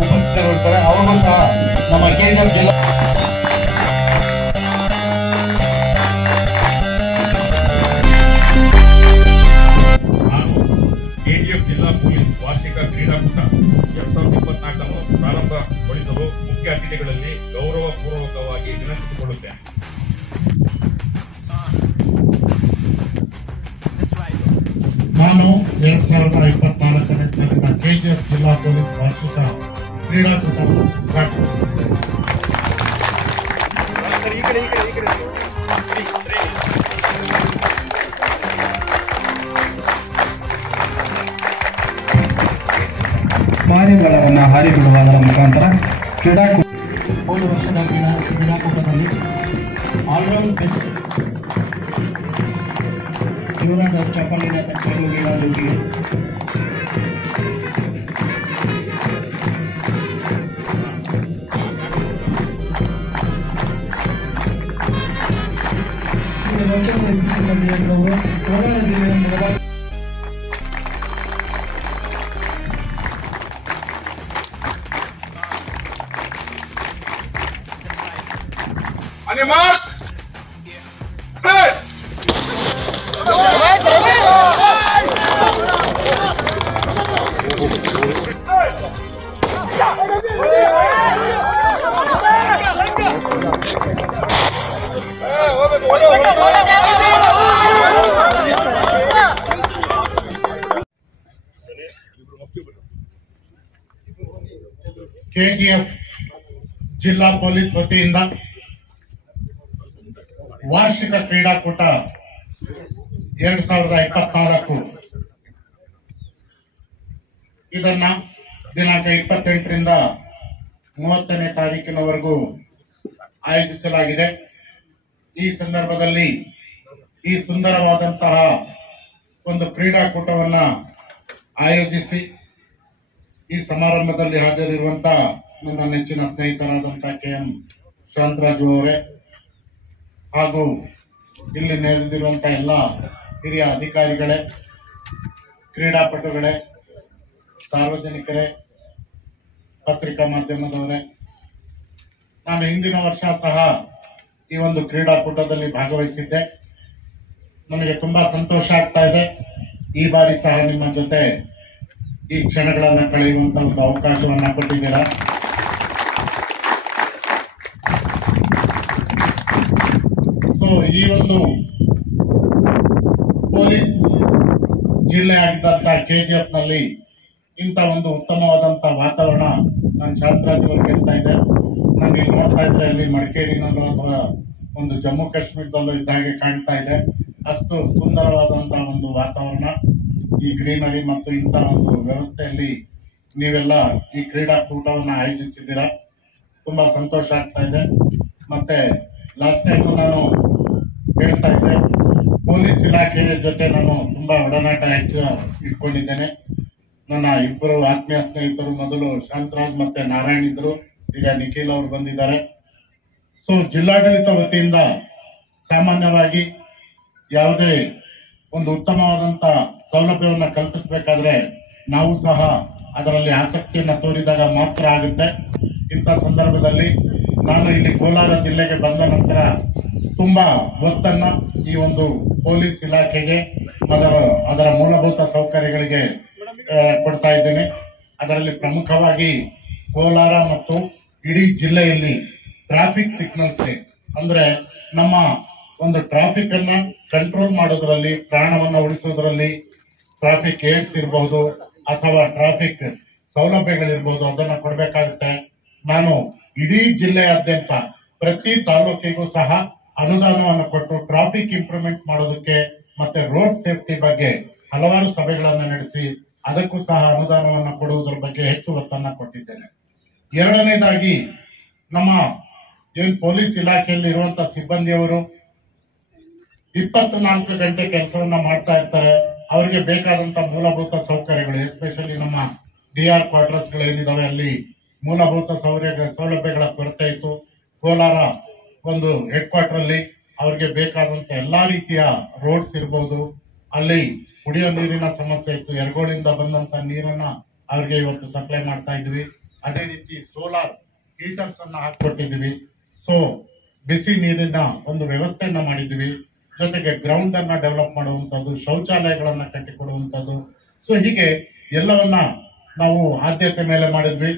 ಉಪಸ್ಥಿತರಿರ್ತಾರೆ. ಅವರು ಸಹ ನಮ್ಮ ಕೆಜಿಎಫ್ ಜಿಲ್ಲಾ ಕೆಜಿಎಫ್ ಜಿಲ್ಲಾ ಪೊಲೀಸ್ ವಾರ್ಷಿಕ ಕ್ರೀಡಾಕೂಟ 2024 ಪ್ರಾರಂಭಗೊಳಿಸಲು ಮುಖ್ಯ ಅತಿಥಿಗಳಲ್ಲಿ ಗೌರವಪೂರ್ವಕವಾಗಿ ವಿನಂತಿಸಿಕೊಳ್ಳುತ್ತೇನೆ. ನಾನು 2024ನೇ ಸಾಲಿನ ಕೆಜಿಎಫ್ ಜಿಲ್ಲಾ ಪೊಲೀಸ್ ವಾರ್ಷಿಕ ಕ್ರೀಡಾಕೂಟವನ್ನು ಉದ್ಘಾಟಿಸುತ್ತಿದ್ದೇನೆ. ಮಾರಿಗಳನ್ನು ಹಾರಿಬಿಡುವುದರ ಮುಖಾಂತರ ಕ್ರೀಡಾಕೂಟ ಹೋದ ವರ್ಷದ ಕ್ರೀಡಾಕೂಟದಲ್ಲಿ ಆಲ್ರೌಂಡ್ ಬೆಸ್ಟ್ ಇವರಾದ ಚಪ್ಪಲಿನ ತಕ್ಕಲು ನೀಡೋದಕ್ಕೆ ಕೆಜಿಎಫ್ ಜಿಲ್ಲಾ ಪೊಲೀಸ್ ವತಿಯಿಂದ ವಾರ್ಷಿಕ ಕ್ರೀಡಾಕೂಟ 2024 ಇದನ್ನ ದಿನಾಂಕ 28ರಿಂದ 30ನೇ ತಾರೀಕಿನವರೆಗೂ ಆಯೋಜಿಸಲಾಗಿದೆ. ಈ ಸಂದರ್ಭದಲ್ಲಿ ಈ ಸುಂದರವಾದಂತಹ ಒಂದು ಕ್ರೀಡಾಕೂಟವನ್ನ ಆಯೋಜಿಸಿ ಈ ಸಮಾರಂಭದಲ್ಲಿ ಹಾಜರಿರುವಂತಹ ನನ್ನ ನೆಚ್ಚಿನ ಸ್ನೇಹಿತರಾದಂತಹ KM ಶಾಂತರಾಜು ಅವರೇ ಹಾಗೂ ಇಲ್ಲಿ ನೆರೆದಿರುವಂತಹ ಎಲ್ಲ ಹಿರಿಯ ಅಧಿಕಾರಿಗಳೇ, ಕ್ರೀಡಾಪಟುಗಳೇ, ಸಾರ್ವಜನಿಕರೇ, ಪತ್ರಿಕಾ ಮಾಧ್ಯಮದವರೇ, ನಾನು ಹಿಂದಿನ ವರ್ಷ ಸಹ ಈ ಒಂದು ಕ್ರೀಡಾಕೂಟದಲ್ಲಿ ಭಾಗವಹಿಸಿದ್ದೆ. ನನಗೆ ತುಂಬಾ ಸಂತೋಷ ಆಗ್ತಾ ಇದೆ. ಈ ಬಾರಿ ಸಹ ನಿಮ್ಮ ಜೊತೆ ಈ ಕ್ಷಣಗಳನ್ನ ಕಳೆಯುವಂತ ಒಂದು ಅವಕಾಶವನ್ನ ಕೊಟ್ಟಿದ್ದೀರಾ. ಸೊ ಈ ಒಂದು ಪೊಲೀಸ್ ಜಿಲ್ಲೆ ಆಗಿದ್ದಂತಹ ಕೆಜಿಎಫ್ ನಲ್ಲಿ ಇಂಥ ಒಂದು ಉತ್ತಮವಾದಂತಹ ವಾತಾವರಣ ನಾನು ಶಾಂತರಾಜ್ ಅವರು ಹೇಳ್ತಾ ಇದ್ದೆ. ನಾನು ಇಲ್ಲಿ ನೋಡ್ತಾ ಇದ್ರೆ ಅಲ್ಲಿ ಮಡಿಕೇರಿನಲ್ಲೂ ಅಥವಾ ಒಂದು ಜಮ್ಮು ಕಾಶ್ಮೀರದಲ್ಲೂ ಇದ್ದ ಹಾಗೆ ಕಾಣ್ತಾ ಇದೆ. ಅಷ್ಟು ಸುಂದರವಾದಂತಹ ಒಂದು ವಾತಾವರಣ, ಈ ಗ್ರೀನರಿ ಮತ್ತು ಇಂತಹ ಒಂದು ವ್ಯವಸ್ಥೆಯಲ್ಲಿ ನೀವೆಲ್ಲ ಈ ಕ್ರೀಡಾಕೂಟವನ್ನು ಆಯೋಜಿಸಿದ್ದೀರಾ. ತುಂಬಾ ಸಂತೋಷ ಆಗ್ತಾ ಇದೆ. ಮತ್ತೆ ಲಾಸ್ಟ್ ಟೈಮ್ ನಾನು ಹೇಳ್ತಾ ಇದ್ದೆ, ಪೊಲೀಸ್ ಇಲಾಖೆಯ ಜೊತೆ ನಾನು ತುಂಬಾ ಒಡನಾಟ ಹೆಚ್ಚು ಇಟ್ಕೊಂಡಿದ್ದೇನೆ. ನನ್ನ ಇಬ್ಬರು ಆತ್ಮೀಯ ಸ್ನೇಹಿತರು, ಮೊದಲು ಶಾಂತರಾಜ್ ಮತ್ತೆ ನಾರಾಯಣ್ ಇದ್ರು, ಈಗ ನಿಖಿಲ್ ಅವರು ಬಂದಿದ್ದಾರೆ. ಸೊ ಜಿಲ್ಲಾಡಳಿತ ವತಿಯಿಂದ ಸಾಮಾನ್ಯವಾಗಿ ಯಾವುದೇ ಒಂದು ಉತ್ತಮವಾದಂತ ಸೌಲಭ್ಯವನ್ನು ಕಲ್ಪಿಸಬೇಕಾದ್ರೆ ನಾವು ಸಹ ಅದರಲ್ಲಿ ಆಸಕ್ತಿಯನ್ನು ತೋರಿದಾಗ ಮಾತ್ರ ಆಗುತ್ತೆ. ಇಂಥ ಸಂದರ್ಭದಲ್ಲಿ ನಾನು ಇಲ್ಲಿ ಕೋಲಾರ ಜಿಲ್ಲೆಗೆ ಬಂದ ನಂತರ ತುಂಬಾ ಒತ್ತನ್ನ ಈ ಒಂದು ಪೊಲೀಸ್ ಇಲಾಖೆಗೆ ಅದರ ಮೂಲಭೂತ ಸೌಕರ್ಯಗಳಿಗೆ ಕೊಡ್ತಾ ಇದ್ದೇನೆ. ಅದರಲ್ಲಿ ಪ್ರಮುಖವಾಗಿ ಕೋಲಾರ ಮತ್ತು ಇಡೀ ಜಿಲ್ಲೆಯಲ್ಲಿ ಟ್ರಾಫಿಕ್ ಸಿಗ್ನಲ್ಸ್ ಅಂದ್ರೆ ನಮ್ಮ ಒಂದು ಟ್ರಾಫಿಕ್ ಅನ್ನ ಕಂಟ್ರೋಲ್ ಮಾಡೋದ್ರಲ್ಲಿ, ಪ್ರಾಣವನ್ನ ಉಳಿಸೋದ್ರಲ್ಲಿ, ಟ್ರಾಫಿಕ್ ಏಡ್ಸ್ ಇರಬಹುದು ಅಥವಾ ಟ್ರಾಫಿಕ್ ಸೌಲಭ್ಯಗಳಿರ್ಬಹುದು, ಅದನ್ನ ಕೊಡಬೇಕಾಗುತ್ತೆ. ನಾನು ಇಡೀ ಜಿಲ್ಲೆಯಾದ್ಯಂತ ಪ್ರತಿ ತಾಲೂಕಿಗೂ ಸಹ ಅನುದಾನವನ್ನು ಕೊಟ್ಟು ಟ್ರಾಫಿಕ್ ಇಂಪ್ರೂವ್ಮೆಂಟ್ ಮಾಡೋದಕ್ಕೆ ಮತ್ತೆ ರೋಡ್ ಸೇಫ್ಟಿ ಬಗ್ಗೆ ಹಲವಾರು ಸಭೆಗಳನ್ನು ನಡೆಸಿ ಅದಕ್ಕೂ ಸಹ ಅನುದಾನವನ್ನು ಕೊಡುವುದರ ಬಗ್ಗೆ ಹೆಚ್ಚು ಒತ್ತನ್ನು ಕೊಟ್ಟಿದ್ದೇನೆ. ಎರಡನೇದಾಗಿ ನಮ್ಮ ಏನ್ ಪೊಲೀಸ್ ಇಲಾಖೆಯಲ್ಲಿ ಇರುವಂತ ಸಿಬ್ಬಂದಿಯವರು 24 ಗಂಟೆ ಕೆಲಸವನ್ನ ಮಾಡ್ತಾ ಇರ್ತಾರೆ. ಅವರಿಗೆ ಬೇಕಾದಂತ ಮೂಲಭೂತ ಸೌಕರ್ಯಗಳು, ಎಸ್ಪೆಷಲಿ ನಮ್ಮ DR ಕ್ವಾರ್ಟರ್ಸ್ ಗಳೇನಿದಾವೆ ಅಲ್ಲಿ ಮೂಲಭೂತ ಸೌಲಭ್ಯಗಳ ಕೊರತೆ ಇತ್ತು. ಕೋಲಾರ ಒಂದು ಹೆಡ್ ಕ್ವಾರ್ಟರ್ ಅಲ್ಲಿ ಅವ್ರಿಗೆ ಬೇಕಾದಂತ ಎಲ್ಲಾ ರೀತಿಯ ರೋಡ್ಸ್ ಇರ್ಬೋದು, ಅಲ್ಲಿ ಕುಡಿಯೋ ನೀರಿನ ಸಮಸ್ಯೆ ಇತ್ತು. ಎರಗೋಳಿಂದ ಬಂದಂತ ನೀರನ್ನ ಅವ್ರಿಗೆ ಇವತ್ತು ಸಪ್ಲೈ ಮಾಡ್ತಾ ಇದ್ವಿ. ಅದೇ ರೀತಿ ಸೋಲಾರ್ ಹೀಟರ್ಸ್ ಅನ್ನ ಹಾಕೊಟ್ಟಿದ್ವಿ. ಸೊ ಬಿಸಿ ನೀರಿನ ಒಂದು ವ್ಯವಸ್ಥೆಯನ್ನ ಮಾಡಿದ್ವಿ. ಜೊತೆಗೆ ಗ್ರೌಂಡ್ ಅನ್ನ ಡೆವಲಪ್ ಮಾಡುವಂತದ್ದು, ಶೌಚಾಲಯಗಳನ್ನ ಕಟ್ಟಿಕೊಡುವಂತದ್ದು. ಸೊ ಹೀಗೆ ಎಲ್ಲವನ್ನ ನಾವು ಆದ್ಯತೆ ಮೇಲೆ ಮಾಡಿದ್ವಿ.